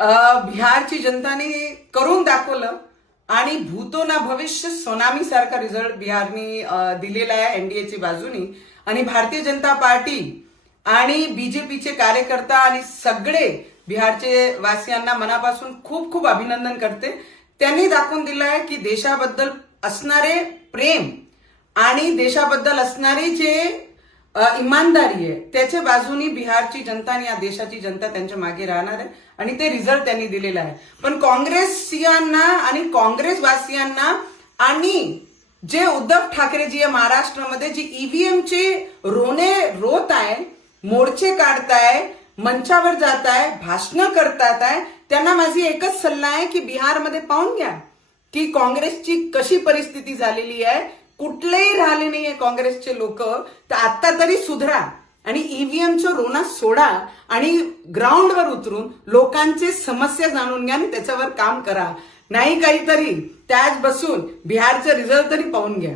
बिहारची जनताने करून दाखवलं आणि भूतो ना भविष्य सोनामी सारखा रिझल्ट बिहारनी दिलेला आहे एनडीएची बाजूनी. आणि भारतीय जनता पार्टी आणि बीजेपीचे कार्यकर्ता आणि सगळे बिहारचे वासियांना मनापासून खूप खूप अभिनंदन करते. त्यांनी दाखवून दिलं आहे की देशाबद्दल असणारे प्रेम आणि देशाबद्दल असणारी जे इमानदारी आहे त्याच्या बाजूनी बिहारची जनता आणि या देशाची जनता त्यांच्या मागे राहणार आहे आणि ते रिझल्ट त्यांनी दिलेला आहे. पण काँग्रेसियांना आणि काँग्रेसवासियांना आणि जे उद्धव ठाकरेजी आहे महाराष्ट्रामध्ये जी ईव्हीएमचे रोने रोत आहे, मोर्चे काढताय, मंचावर जात आहे, भाषणं करतात आहे, त्यांना माझी एकच सल्ला आहे की बिहारमध्ये पाहून घ्या की काँग्रेसची कशी परिस्थिती झालेली आहे. कुठलेही राहिले नाहीये काँग्रेसचे लोक. तर आता तरी सुधरा आणि ईव्हीएमचं रोना सोडा आणि ग्राउंडवर उतरून लोकांचे समस्या जाणून घ्या आणि त्याच्यावर काम करा. नाही काहीतरी त्याच बसून बिहारचे रिझल्ट तरी पाहून घ्या.